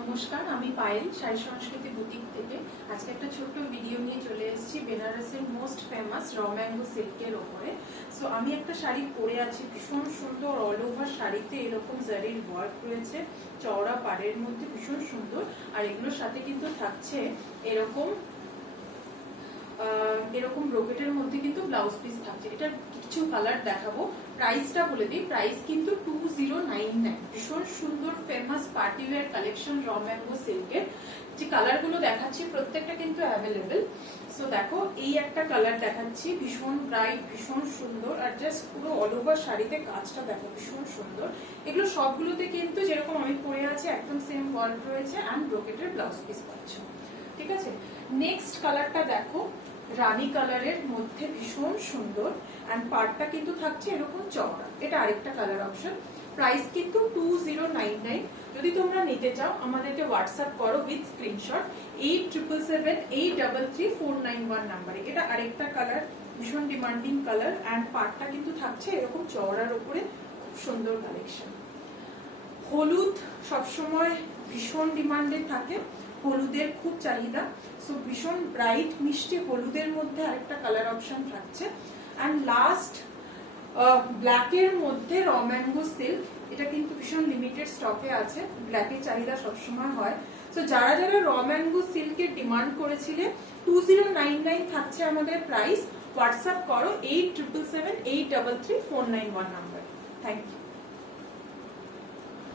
নমস্কার, আমি পায়েল শাড়ি সংস্কৃতি বুটিক থেকে আজকে একটা ছোট্ট ভিডিও নিয়ে চলে এসেছি বেনারসের মোস্ট ফেমাস র ম্যাঙ্গো সিল্কের ওপরে। সো আমি একটা শাড়ি পরে আছি, ভীষণ সুন্দর অল ওভার শাড়িতে এরকম জারির ওয়ার্ক রয়েছে, চওড়া পাড়ের মধ্যে ভীষণ সুন্দর। আর এগুলোর সাথে কিন্তু থাকছে এরকম ব্রোকেটের মধ্যে কিন্তু ব্লাউজ পিস থাকছে। এটার কিছু কালার দেখাবো, প্রাইসটা বলে দিই। প্রাইস কিন্তু 2099। ভীষণ সুন্দর ফেমাস পার্টি ওয়্যার কালেকশন র ম্যাঙ্গো সিল্কের। যে কালারগুলো দেখাচ্ছি প্রত্যেকটা কিন্তু অ্যাভেলেবেল। সো দেখো, এই একটা কালার দেখাচ্ছি, ভীষণ ব্রাইট, ভীষণ সুন্দর। আর জাস্ট পুরো অল ওভার শাড়িতে কাজটা দেখো, ভীষণ সুন্দর। এগুলো সবগুলোতে কিন্তু যেরকম আমি পরে আছি একদম সেম ওয়ার্ক রয়েছে অ্যান্ড ব্রোকেটের ব্লাউজ পিস পাচ্ছ। ঠিক আছে, নেক্সট কালারটা দেখো, রানী কালারের মধ্যে ভীষণ সুন্দর এন্ড পার্টটা কিন্তু থাকছে এরকম চওড়া। এটা আরেকটা কালার অপশন। প্রাইস কিন্তু 2099। যদি তোমরা নিতে চাও আমাদেরকে হোয়াটসঅ্যাপ করো উইথ স্ক্রিনশট 8777833491 নাম্বারে। এটা আরেকটা কালার, ভীষণ ডিমান্ডিং কালার এন্ড পার্টটা কিন্তু থাকছে এরকম চওড়ার উপরে। খুব সুন্দর কালেকশন। হলুদ সবসময় ভীষণ ডিমান্ডে থাকে, হলুদের খুব চাহিদা। সো ভীষণ ব্রাইট মিষ্টি হলুদের মধ্যে আরেকটা কালার অপশন থাকছে। অ্যান্ড লাস্ট ব্ল্যাকের মধ্যে র ম্যাঙ্গো সিল্ক। এটা কিন্তু ভীষণ লিমিটেড স্টকে আছে, ব্ল্যাকের চাহিদা সবসময় হয়। সো যারা যারা র ম্যাঙ্গো সিল্কের ডিমান্ড করেছিলে 2099 থাকছে আমাদের প্রাইস। হোয়াটসঅ্যাপ করো 8777833491 নাম্বার। Thank you.